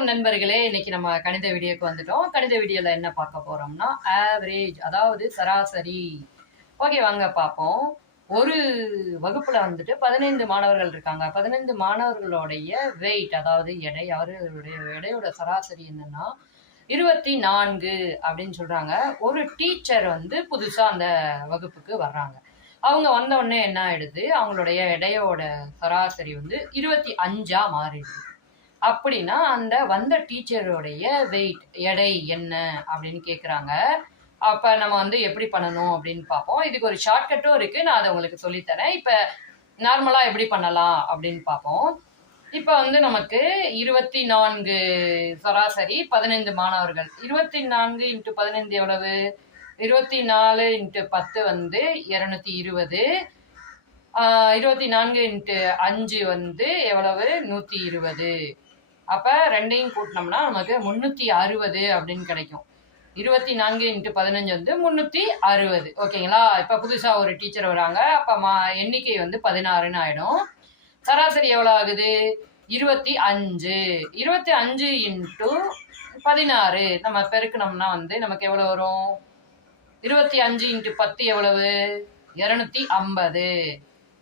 வணக்கம் நண்பர்களே. இன்னைக்கு நம்ம கணித வீடியோக்கு வந்துட்டோம். கணித வீடியோல என்ன பார்க்க போறோம்னா ஆவரேஜ், அதாவது சராசரி. ஓகே, வாங்க பார்ப்போம். ஒரு வகுப்புல வந்துட்டு 15 மாணவர்கள் இருக்காங்க. 15 மாணவர்களுடைய வெயிட், அதாவது எடை, அவர்களுடைய எடையோட சராசரி என்னன்னா 24 அப்படின்னு சொல்றாங்க. ஒரு டீச்சர் வந்து புதுசா அந்த வகுப்புக்கு வர்றாங்க. அவங்க வந்த உடனே என்ன ஆயிடுது, அவங்களுடைய எடையோட சராசரி வந்து 25ஆ மாறிடுது. அப்படின்னா அந்த வந்த டீச்சருடைய வெயிட், எடை என்ன அப்படின்னு கேட்குறாங்க. அப்போ நம்ம வந்து எப்படி பண்ணணும் அப்படின்னு பார்ப்போம். இதுக்கு ஒரு ஷார்ட்கட்டும் இருக்குது, நான் அதை உங்களுக்கு சொல்லித்தரேன். இப்போ நார்மலாக எப்படி பண்ணலாம் அப்படின்னு பார்ப்போம். இப்போ வந்து நமக்கு 24 சராசரி, 15 மாணவர்கள். 24 × 15 எவ்வளவு? 24 × 10 வந்து 220. 24 × 5 வந்து எவ்வளவு? 120. அப்போ ரெண்டையும் கூட்டினோம்னா நமக்கு 360 அப்படின்னு கிடைக்கும். 24 × 15 வந்து 360. ஓகேங்களா? இப்போ புதுசாக ஒரு டீச்சர் வராங்க. அப்போ எண்ணிக்கை வந்து 16ன்னு ஆகிடும். சராசரி எவ்வளோ ஆகுது? 25. 25 × 16 நம்ம பெருக்கணும்னா வந்து நமக்கு எவ்வளோ வரும்? 25 × 10 எவ்வளவு? 250.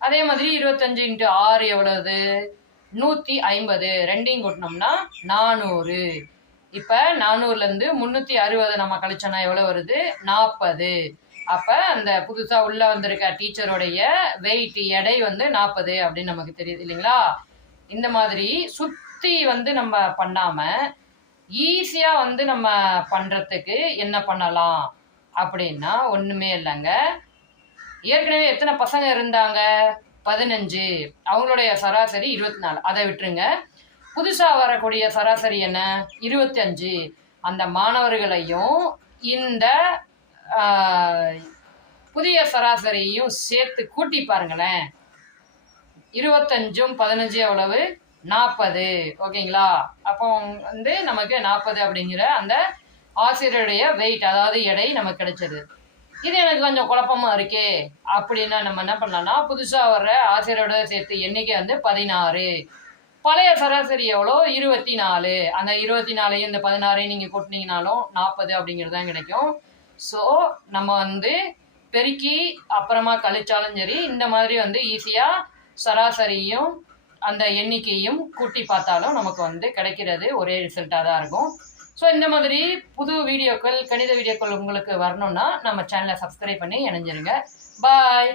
அதே மாதிரி 25 × 6 எவ்வளவு? 150. ரெண்டையும் கூட்டினோம்னா 400. இப்போ 400லேருந்து 360 நம்ம கழிச்சோன்னா எவ்வளோ வருது? 40. அப்போ அந்த புதுசாக உள்ளே வந்திருக்க டீச்சருடைய வெயிட், எடை வந்து 40 அப்படின்னு நமக்கு தெரியுது இல்லைங்களா? இந்த மாதிரி சுற்றி வந்து நம்ம பண்ணாமல் ஈஸியாக வந்து நம்ம பண்ணுறதுக்கு என்ன பண்ணலாம் அப்படின்னா ஒன்றுமே இல்லைங்க. ஏற்கனவே எத்தனை பசங்க இருந்தாங்க? 15. அவங்களுடைய சராசரி 24. அதை விட்டுருங்க. புதுசாக வரக்கூடிய சராசரி என்ன? 25. அந்த மாணவர்களையும் இந்த புதிய சராசரியையும் சேர்த்து கூட்டி பாருங்களேன். 25ம் 15 எவ்வளவு? 40. ஓகேங்களா? அப்போ வந்து நமக்கு 40 அப்படிங்கிற அந்த ஆசிரியருடைய வெயிட், அதாவது எடை நமக்கு கிடைச்சது. இது எனக்கு கொஞ்சம் குழப்பமா இருக்கே அப்படின்னா நம்ம என்ன பண்ணலாம்னா, புதுசாக வர்ற ஆசிரியரோட சேர்த்து எண்ணிக்கை வந்து 16. பழைய சராசரி எவ்வளோ? 24. அந்த 24 இந்த 16 நீங்கள் கூட்டினீங்கனாலும் 40 அப்படிங்கிறது தான் கிடைக்கும். ஸோ நம்ம வந்து பெருக்கி அப்புறமா கழிச்சாலும் சரி, இந்த மாதிரி வந்து ஈஸியாக சராசரியும் அந்த எண்ணிக்கையும் கூட்டி பார்த்தாலும் நமக்கு வந்து கிடைக்கிறது ஒரே ரிசல்ட்டாக தான் இருக்கும். ஸோ இந்த மாதிரி புது வீடியோக்கள், கணித வீடியோக்கள் உங்களுக்கு வரணும்னா நம்ம சேனலை சப்ஸ்கிரைப் பண்ணி இணைஞ்சிருங்க. பாய்.